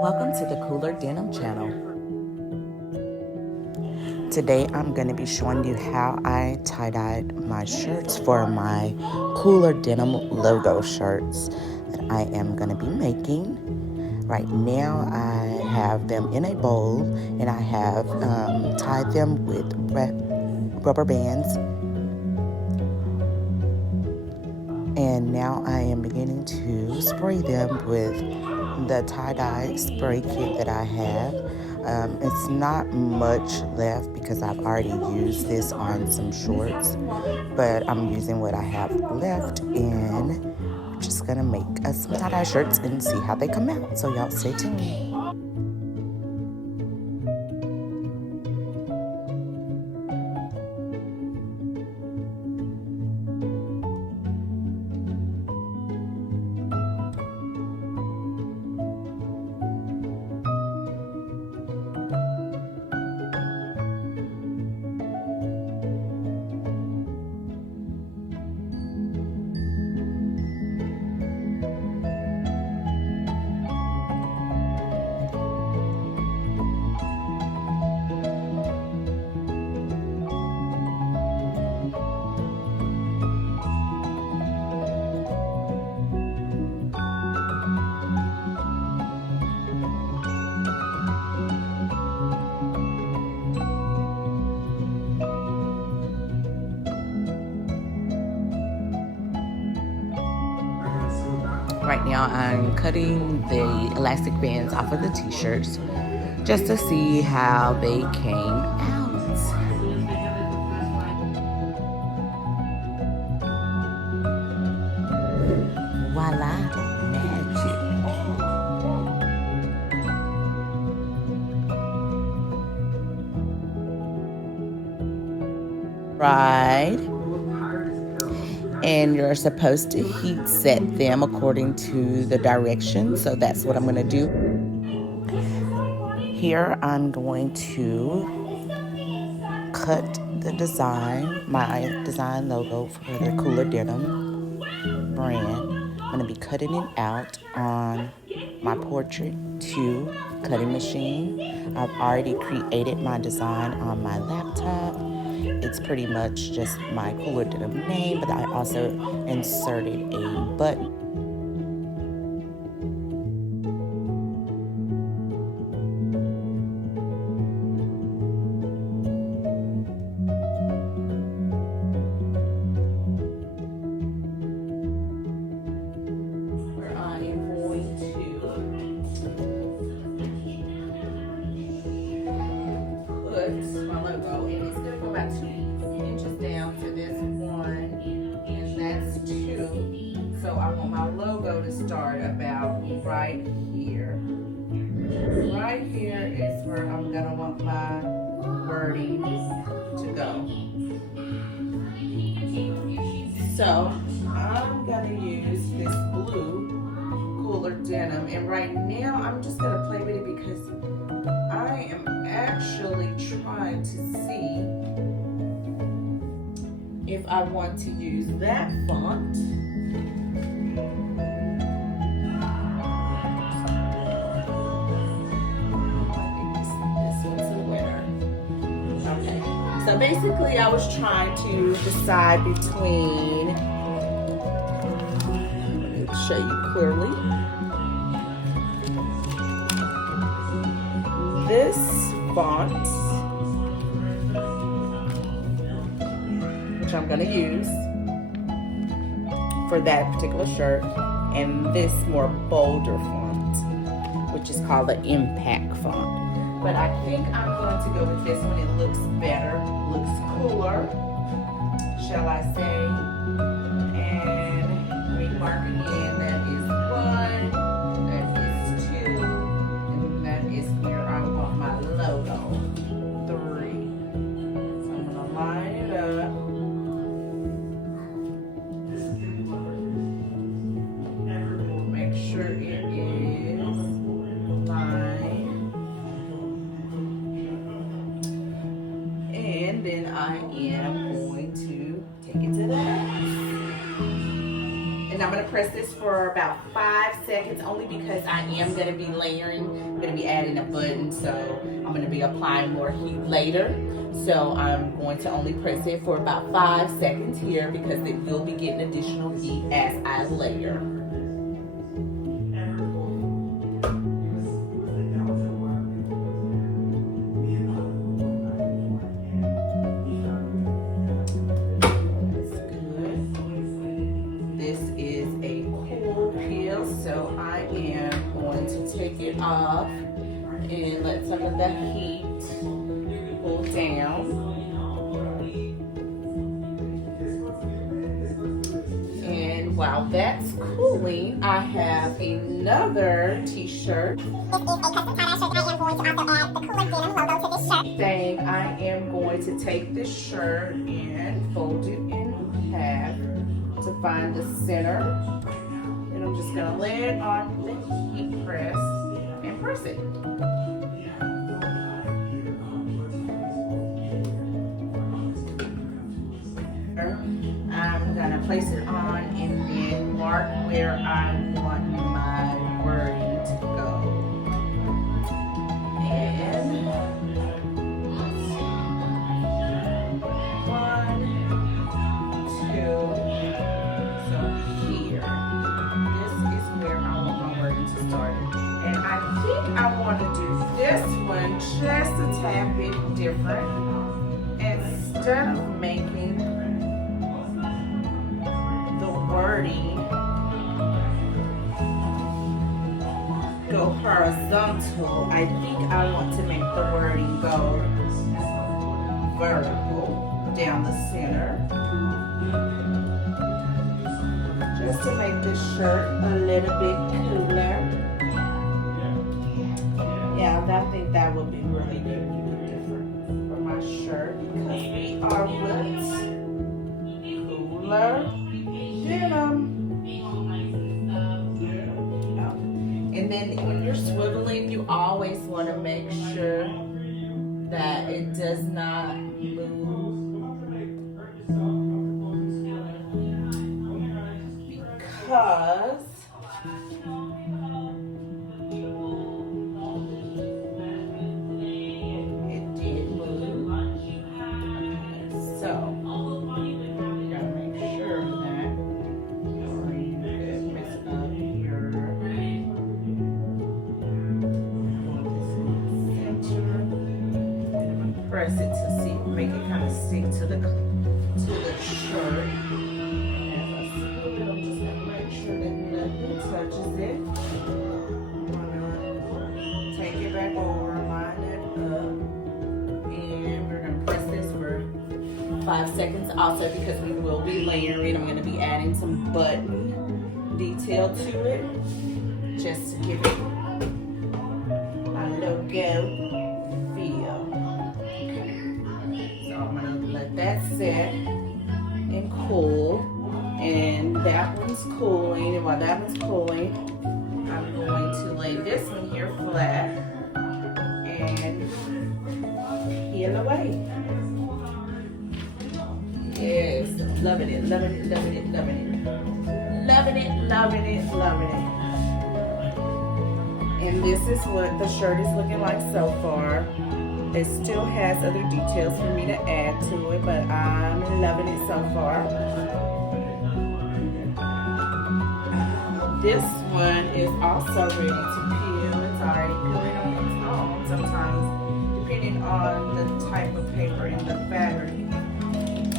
Welcome to the Cooler Denim channel. Today I'm going to be showing you how I tie-dyed my shirts for my Cooler Denim logo shirts that I am going to be making. Right now I have them in a bowl and I have tied them with rubber bands. And now I am beginning to spray them with the tie-dye spray kit that I have. It's not much left because I've already used this on some shorts, but I'm using what I have left, and we're just gonna make some tie-dye shirts and see how they come out. So y'all stay tuned. Right now I'm cutting the elastic bands off of the t-shirts just to see how they came out. Voila, magic. Right. And you're supposed to heat set them according to the directions. So that's what I'm going to do. Here I'm going to cut the design, my design logo for the Cooler Denim brand. I'm going to be cutting it out on my Portrait 2 cutting machine. I've already created my design on my laptop. It's pretty much just my Cooler Denim name, but I also inserted a button. Where I am going to put my logo, and it's going to go about 2 inches down to this one, and that's 2. So I want my logo to start about right here. Right here is where I'm going to want my wording to go. So I'm going to use this blue Cooler Denim, and right now I'm just going to play with it because I am actually trying to see if I want to use that font this one's the winner. Okay, so basically I was trying to decide between, let me show you clearly, this font, which I'm going to use for that particular shirt, and this more bolder font, which is called the Impact font. But I think I'm going to go with this one. It looks better, looks cooler, shall I say. And we mark again, that is 1, that is 2, and that is where I want my logo, 3. So I'm going to line it up. Make sure it is lined. And then I am going to take it to the back. And I'm going to press this for about 5 seconds, only because I am going to be layering. I'm going to be adding a button, so I'm going to be applying more heat later. So I'm going to only press it for about 5 seconds here because it will be getting additional heat as I layer. So I am going to take it off and let some of the heat cool down. And while that's cooling, I have another t-shirt. This is a custom tie-dye shirt. I am going to also add the cooler denim logo to this shirt. Thing, I am going to take this shirt and fold it in half to find the center. I'm just going to lay it on the heat press and press it. I'm going to place it on and then mark where I want my wording to go. And 1, 2, so here. And I think I want to do this one just a tad bit different. Instead of making the wording go horizontal, I think I want to make the wording go vertical down the center. Just to make this shirt a little bit cooler. Yeah, I think that would be really different for my shirt because we are with cooler denim. And then when you're swiveling, you always want to make sure that it does not move because press it to see, make it kind of stick to the shirt. As I scoop it, I'm just gonna make sure that nothing touches it. I'm gonna take it back over, line it up, and we're gonna press this for 5 seconds also because we will be layering. I'm gonna be adding some button detail to it, just to give it a logo feel. I'm gonna let that set and cool, and that one's cooling, and while that one's cooling, I'm going to lay this one here flat and peel away. Yes, loving it, loving it, loving it, loving it. Loving it, loving it, loving it. And this is what the shirt is looking like so far. It still has other details for me to add to it, but I'm loving it so far. This one is also ready to peel. It's already peeling on its own. Sometimes, depending on the type of paper and the fabric,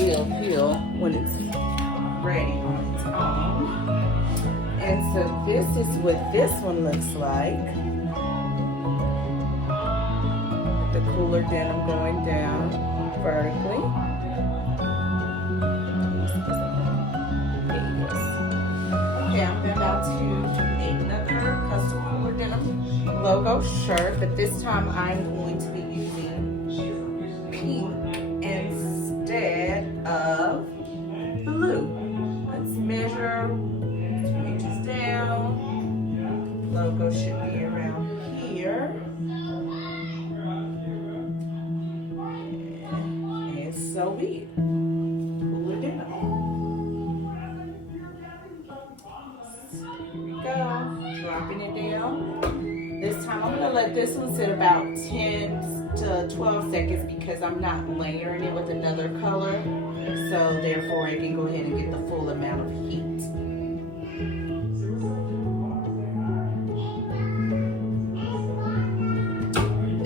it will peel when it's ready on its own. And so this is what this one looks like. The cooler denim going down vertically. Okay, I'm about to do another custom cooler denim logo shirt, but this time I'm going to be using pink instead of blue. Let's measure 2 inches down. Logo should be around here. So be it. Cooler denim. gonna let this one sit about 10 to 12 seconds because I'm not layering it with another color. So therefore it can go ahead and get the full amount of heat.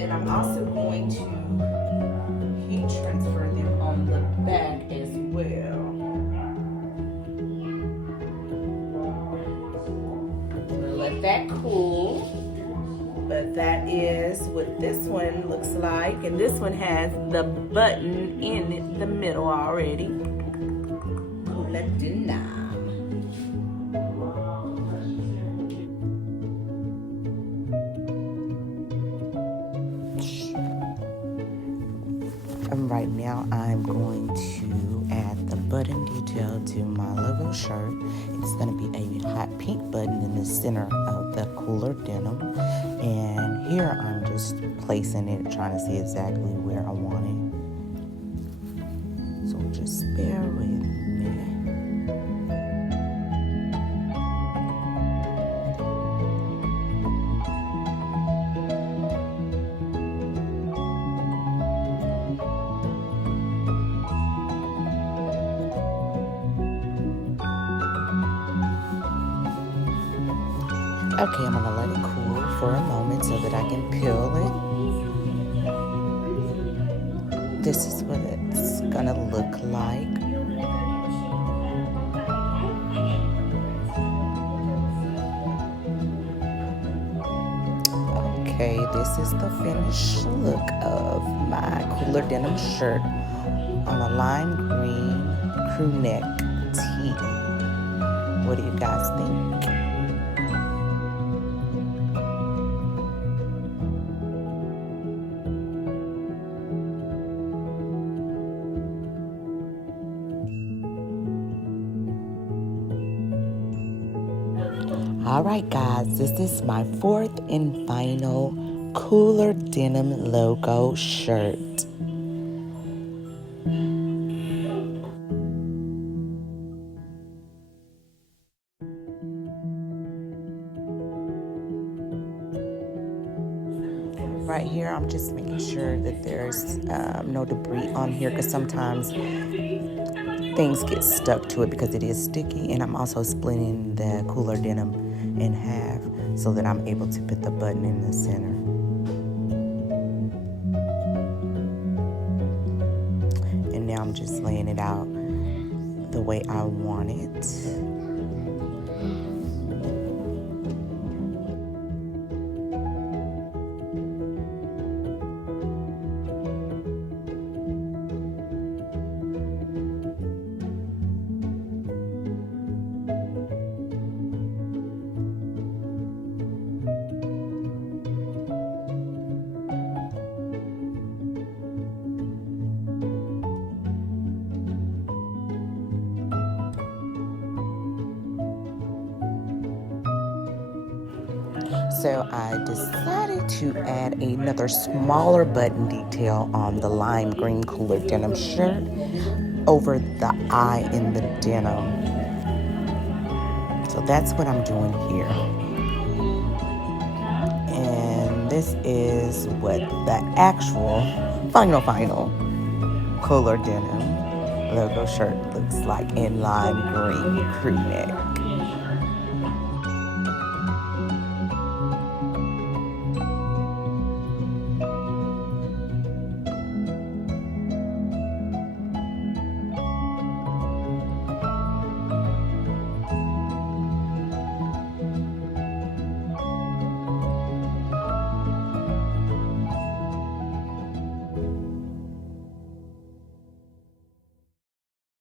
And I'm also going to heat transfer them on the back as well. We'll let that cool. But that is what this one looks like. And this one has the button in the middle already. And right now I'm going to add the button detail to my logo shirt. It's going to be a hot pink button in the center of the cooler denim. And here I'm just placing it, trying to see exactly where I want it. So just bear with me. Okay, I'm gonna let it cool for a moment so that I can peel it. This is what it's gonna look like. Okay, this is the finished look of my cooler denim shirt on a lime green crew neck tee. What do you guys think? Alright guys, this is my fourth and final cooler denim logo shirt. Right here, I'm just making sure that there's no debris on here because sometimes things get stuck to it because it is sticky. And I'm also splitting the cooler denim in half so that I'm able to put the button in the center. And now I'm just laying it out the way I want it. So I decided to add another smaller button detail on the lime green cooler denim shirt over the eye in the denim. So that's what I'm doing here. And this is what the actual final cooler denim logo shirt looks like in lime green crew neck.